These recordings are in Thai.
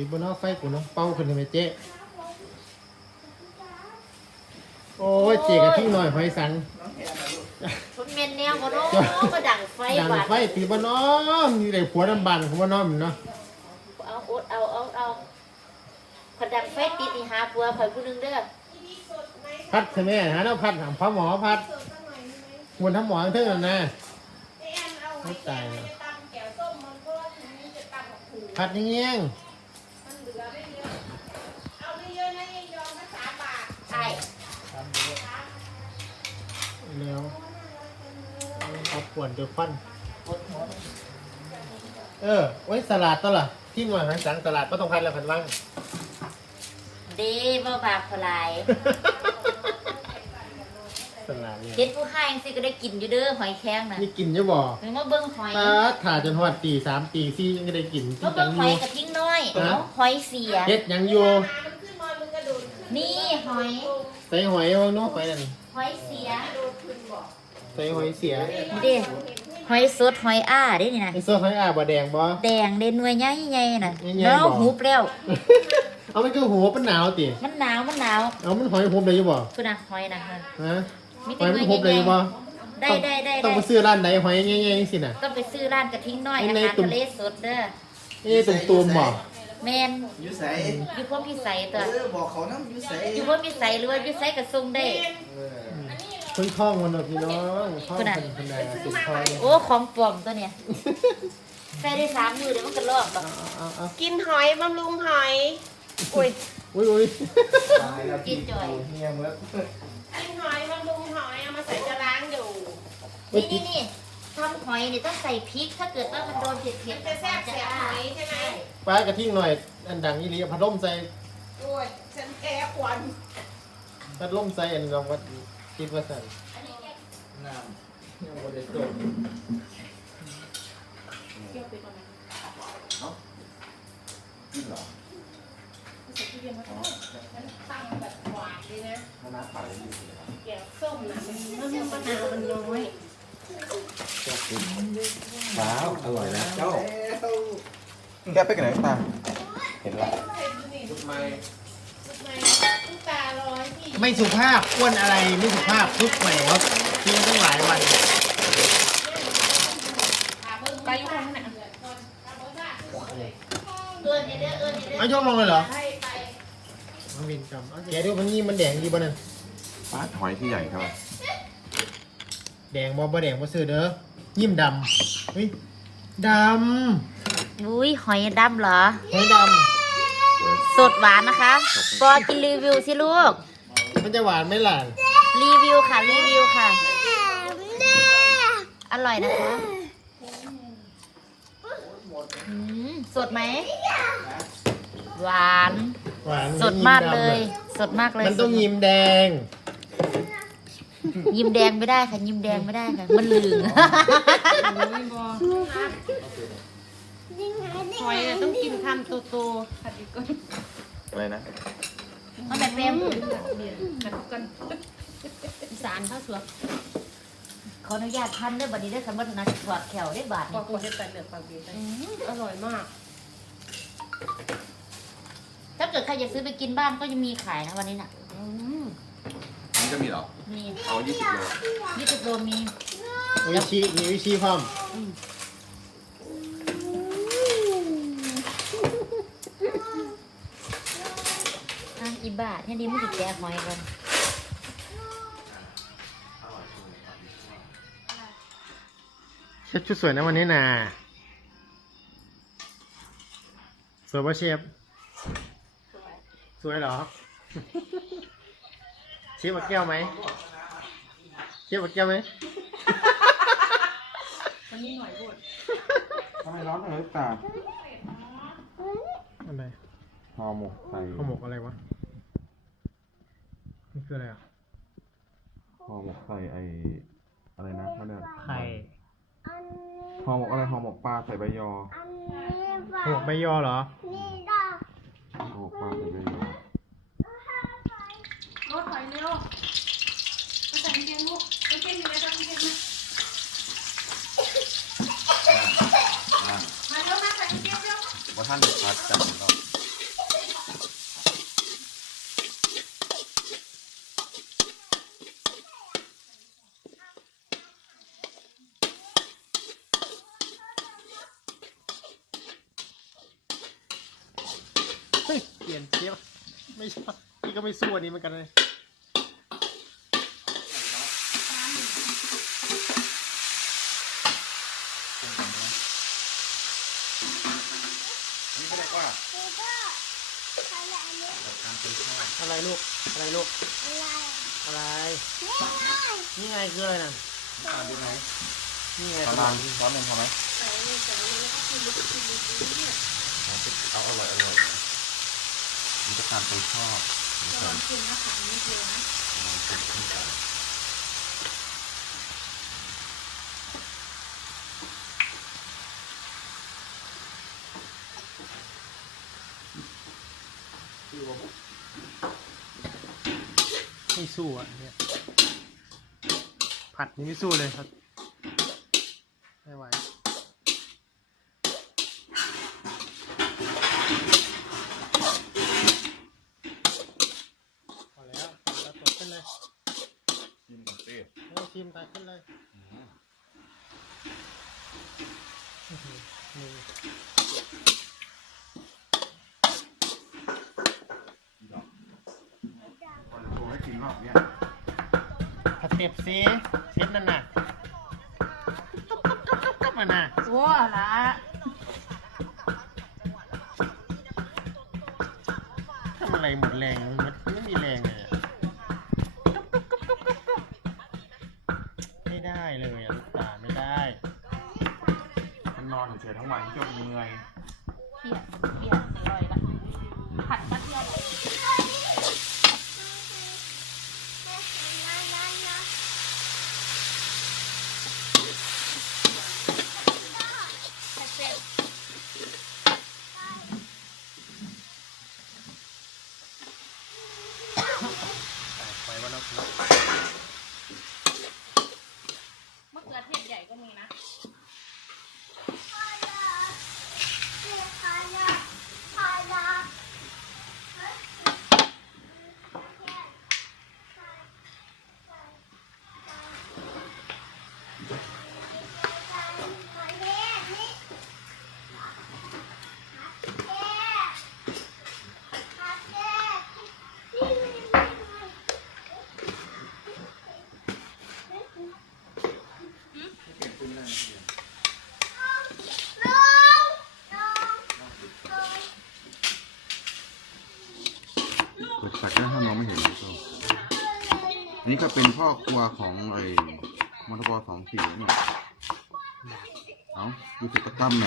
ติดบนนอกไฟกูน้องเป้าขึ้นเลยไหมเจ๊โอ้ยเจ๊กะทิ้งหน่อยหอยสังคนเมนแนวก็ร้องก็ดังไฟดังบาดไฟตีบนน้อมมีแต่ผัวดำบันของบนน้อมเนาะเอาอดเอาเอาเอาคนดังไฟติดนี่หาผัวข่อยผู้หนึงเด้อพัดใช่ไหมฮะน้าพัดถามพ่อหมอพัดมวนทั้งหมอทั้งเท่านั้นนะไม่ตายเลยพัดเงี้ยง ใช่ แล้วเอาป วนเดือดฟันเออไว้สลัดตัวล่ะที่หน่วยหางสังสลัดก็ต้องพัดแล้วพันว่างเด้บ่บาปหลายสลัดเนี่ยเห็นผู้ให้จังซี่ก็ได้กินอยู่เด้อหอยแครงน่ะนี่กินจะบ่มึงมาเบิ่งหอยตาถ่าจนหอดตีสามตีสี่ยังได้กินที่มาจัเบิ่งงอหอยู่ยกระทิ้งน้อยฮะเอาหอยเสียเฮ็ดหยังอยู่นี่หอยใส่หอยเอาเนาะหอยนั่นหอยเสียใส่หอยเสียนี่เด้หอยสดหอยอ้าเด้นี่นะไอ้โซ่หอยอาบะแดงบ่ แดงเด่นหน่วยใหญ่ๆน่ะใหญ่ๆแล้วบ่หูเปรี้ยวเอามันก็หัวเป็นหนาวติมันหนาวมันหนาวเอามันหอยหุบได้อยู่บ่คุณน่ะหอยน่ะค่ะฮะมีหแต่อยหมัน่วนยหุบได้อยู่บ่ได้ได้ได้ต้องได้ไปซื้อร้านใดหอยง่ายๆจังซี่น่ะ ต้องไปซื้อร้านกระทิ้งน้อยไอ้อาในหารตุ่ม ทะเลสดเด้อเอ๊ะตุ่มตูมๆบ่แมนอยู่ใส่อยู่พวกพิสัยตัวเออบอกเขาน้ำอยู่ใส่อยู่พวกพิสัยหรือว่าพิสัยกระซุงได้ เออ เพิ่งท่องมันเนาะพี่น้องท่องคุณเป็น่ะนคนใดสิบท่องเนี่ยโอ้ ของปลอมตัวเนี่ยใส่ได้สามมือเดี๋ยวมันก็ลอกดอกเอาเอากินหอยบำรุงหอยอุ้ยอุ้ยอุ้ยตายแล้วกินจ่อยเฮียเมื่อกินหอยบำรุงหอยเอามาใส่จะล้างอยู่นี่นี่นี่ทำหอยเนี่ยต้องใส่พริกถ้าเกิดว่ามันโดนเผ็ดเผ็ดมันจะแซ่บแสบหอยใช่ไหมป้ากระทิ้งหน่อย อันดังอีหลีพัดลมใส่โอ้ยฉันแพ้ควันพัดลมใส่อันลองวัด คิดว่าสั่นน้ำยังไม่ได้ต้มกินเหรอตั้งแบบหวานเลยนะมะนาวขายอยู่สิครับแก้วส้มน่ะมันมันมะนาวมันน้อยว้าว อร่อยนะเจ้าแล้วแกไปกันไหนตาเห็นละ ชุดใหม่ ทำไมตุ๊กตาร้อยพี่ ไม่สุภาพอ้วนอะไรไม่สุภาพทุกแหวครับทิ้งตั้งหลายวัน ไปอยู่ข้างหน้าเอิญนี่เด้อเอิญนี่เด้อเอายกลงเลยเหรอไปไปเอาวินกำเอาแกดูมันนี่มันแดงดีบ่นั่นปลาหอยที่ใหญ่ครับแดงบ่บ่แดงบ่ซื้อเด้อยิ้มดำเฮ้ยดอุ้ยหอยดำเหรอำหอยดสดหวานนะคะปอกินรีวิวสิลูกำ มันจะหวานไหมล่ะรีวิวค่ะ รีวิวค่ะ อร่อยนะคะอืมสดไหม หวาน หวานสดมากยิ้เลยดำสดมากเลยอะมันต้องสดยิ้มแดง ยิ้มแดงไม่ได้ค่ะ ยิ้มแดงไม่ได้ค่ะ มันเหลืองหอยน่ะต้องกินคำโตๆผัดอีกก่อนอะไรนะ มันแบบเต็มผัดก่อนอีสานข้าวสวยขออนุญาตพันด้วยบัดนี้ด้วยคำว่าธนาถอดแขวได้บาทปอกคนได้แต่เหลือกปากดีอืมอร่อยมาก ถ้าเกิดใครจะซื้อไปกินบ้านก็ยังมีขายนะวันนี้น่ะอืมนี่จะมีเหรอ มีเอายี่สิบโลยี่สิบโลมีวิชีมีวิชีพร้อม อะอี บาทแค่นี้มันติดแกะหอยกันเชฟชุดสวยนะวันนี้นะสวยป่ะเชฟ สวยเหรอ เชฟเอาแก้วไหมเชฟเอาแก้วไหมทำไมร้อนเลยตาอะไร ห่อหมกไข่ข้าวหมกอะไรวะ นี่คืออะไรอะห่อหมกไข่ไออะไรนะเขาเรียกไข่ห่อหมกอะไรห่อหมกปลาใส่ใบยอข้าวหมกใบยอเหรอห่อหมกปลาใส่ใบยอรถถอยเร็วมาใส่กางเกงลูกกางเกงอยู่ไหนจ๊ะกางเกงมามาเร็วมาใส่กางเกงเร็ว ว่าท่านเด็ดพัดจังก็เฮ้ย เปลี่ยนเชฟไม่ชอบพี่ก็ไม่สู้อันนี้เหมือนกันเลยนี่ก็เรียกว่าอะไรลูกอะไรลูกอะไรนี่ไงคืออะไรน่ะอ่านดูไหมนี่ไงประตมาลาณดร้อนหนึ่งพอไหมเอาอร่อยอร่อย นะมันจะทานไปชอบลองกินนะคะนี่คือนะไม่สู้อะเนี่ยผัดนี่ไม่สู้เลยครับ ไม่ไหวพอแล้วพอแล้วกดขึ้นเลย ชิมก่อน สิไม่ชิมตัดขึ้นเลยอื้อหือนี่ก่อนจะโชว์ให้กินรอบเนี้ยผัดเต็บสิเช็ดนั่นน่ะตุ๊บตุ๊บตุ๊บตุ๊บตุ๊บมันน่ะว้าละทำอะไรหมดแรงมันไม่มีแรงเลย เลยอะลูกตาไม่ได้ มันนอนเฉยๆทั้งวันจนเหนื่อย เขียกเขียกอร่อยละผัดกระเทียมเสร็จ แตกไปว่าน้อง มะเขือเทศใหญ่ก็มีนะ เปิดสักได้ถ้ามองไม่เห็นก็อันนี้ก็เป็นพ่อครัวของไอ้ มอเตอร์บอสองสี่เนี่ยเอาดูสิกระตั้มแหน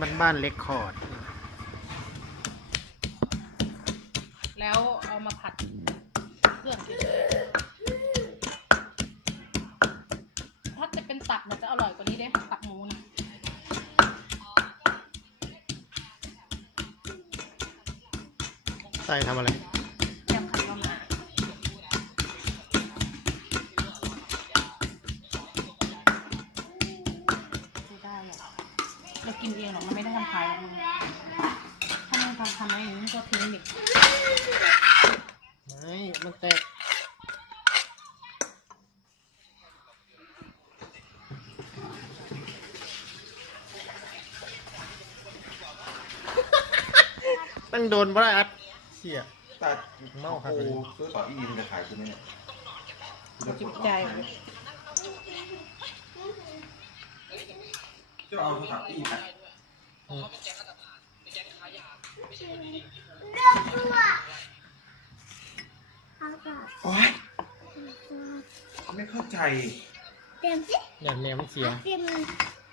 บ้านบ้านเล็กคอร์ด แล้วเอามาผัดเครื่องเฉยๆถ้าจะเป็นตับเนี่ยจะอร่อยกว่านี้เด้ตับ หมูนะใส่ทำอะไรยำไข่ต้มนะไม่ได้อะเรากินเองหรอกมันไม่ได้ทำขายหรอกมึงถ้ามันทำทำอะไรอย่างนี้มันก็ทิ้งดิไม่มันแตกตั้งโดนบ่ได้อัด เสียแต่เมาครับโอ้ซื้อต่ออีมันจะขายคุณไหมเนี่ยจิบใจ จะเอาโทรศัพท์อีไปอืมโอ๊ยไม่เข้าใจ เต็มสิยันแมวมันเสียเต็ม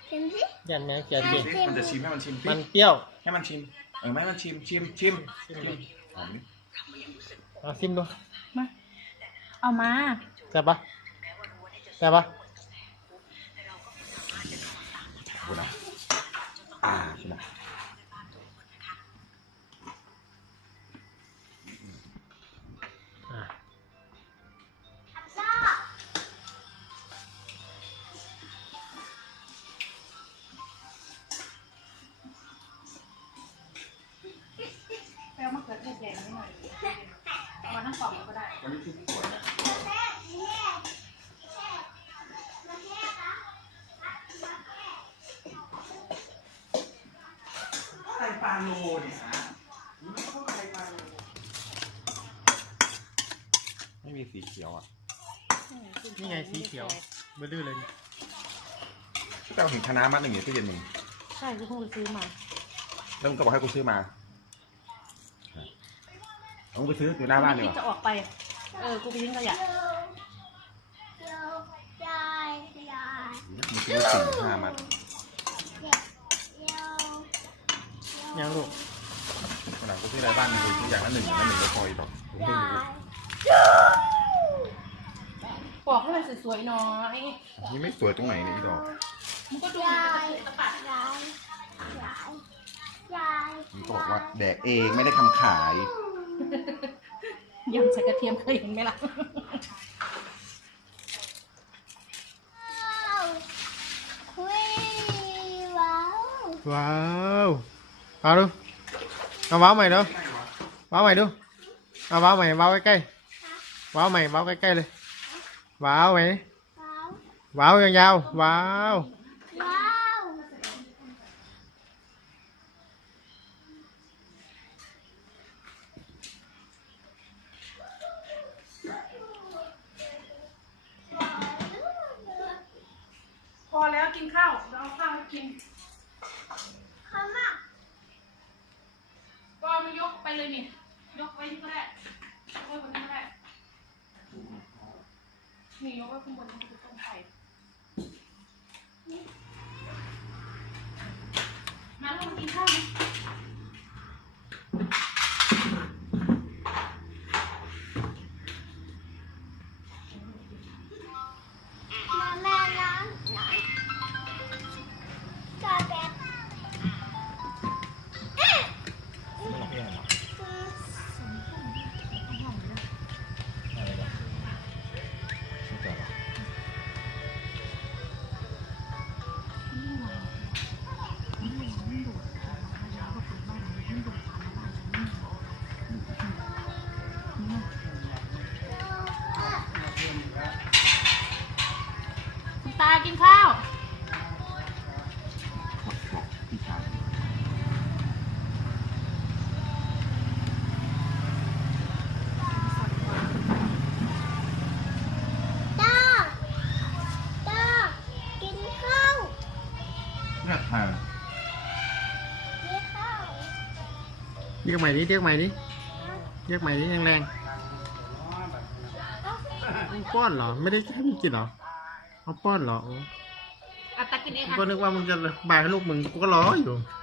เต็มสิยันแมวเสียดูจริงสิมันจะชิมให้มันชิมสิมันเปรี้ยว ให้มันชิม เออไม่ให้มันชิมชิมชิมชิมดู หอมดิเอาชิมดูมาเอามาแซ่บปะแซ่บปะดูนะ ใหญ่นิดหน่อยมาทั้งกล่องก็ได้ วันนี้ชุดสวยนะไข่ปลาโลเนี่ยฮะไม่มีสีเขียวอะ นี่ไงสีเขียว เบลอเลยนี่ก็เอาเห็นคณะน้ามัดหนึ่งอยู่ตู้เย็นมึงใช่กูเพิ่งไปซื้อมา แล้วมึงก็บอกให้กูซื้อมา เอามึงไปซื้ออยู่หน้าบ้านดีคิกดว่าจะออกไป เออ กูไปทิ้งขยะยายยายมึงซื้อสี่ห้ามัดยังลูกขนาดกูซื้อในบ้านมึงซื้ออย่างละหนึ่งอย่างละหนึ่งก็พออีกหรอกมึงเพิ่งรู้ปอกให้มันสวยๆหน่อยนี่ไม่สวยตรงไหนเนี่ยอีดอกมึงก็ดูยายตะปัดยายยายยายมึงก็บอกว่าแดกเองไม่ได้ทำขาย ยำใส่กระเทียมเคยเห็นไหมล่ะ คุยว้าวว้าวเอาดูเอาว้าวใหม่ดูว้าวใหม่ดูเอาว้าวใหม่ว้าวใกล้ๆว้าวใหม่ว้าวใกล้ๆเลยว้าวไหมว้าวว้าวยาวๆว้าว พอแล้ว กินข้าวเราเอาข้าวให้กินข้าวมากก็เอามายกไปเลยนี่ยกไว้ที่ก็ได้ยกไว้บนนี้ก็ได้นี่ยกไว้ข้างบนมันจะต้องไข่มาลูกมากินข้าวนะม กินข้าว บอกพี่ชายตาตากินข้าวเนี่ยทานกินข้าว เรียกใหม่ดิเรียกใหม่ดิเรียกใหม่ดิแรงๆมึงป้อนเหรอ ไม่ได้ให้มึงกินเหรอ เอาป้อนเหรอโอ้อัตตากินเองกูค่ะก็นึกว่ามึงจะบายให้ลูกมึงกูก็รออยู่อ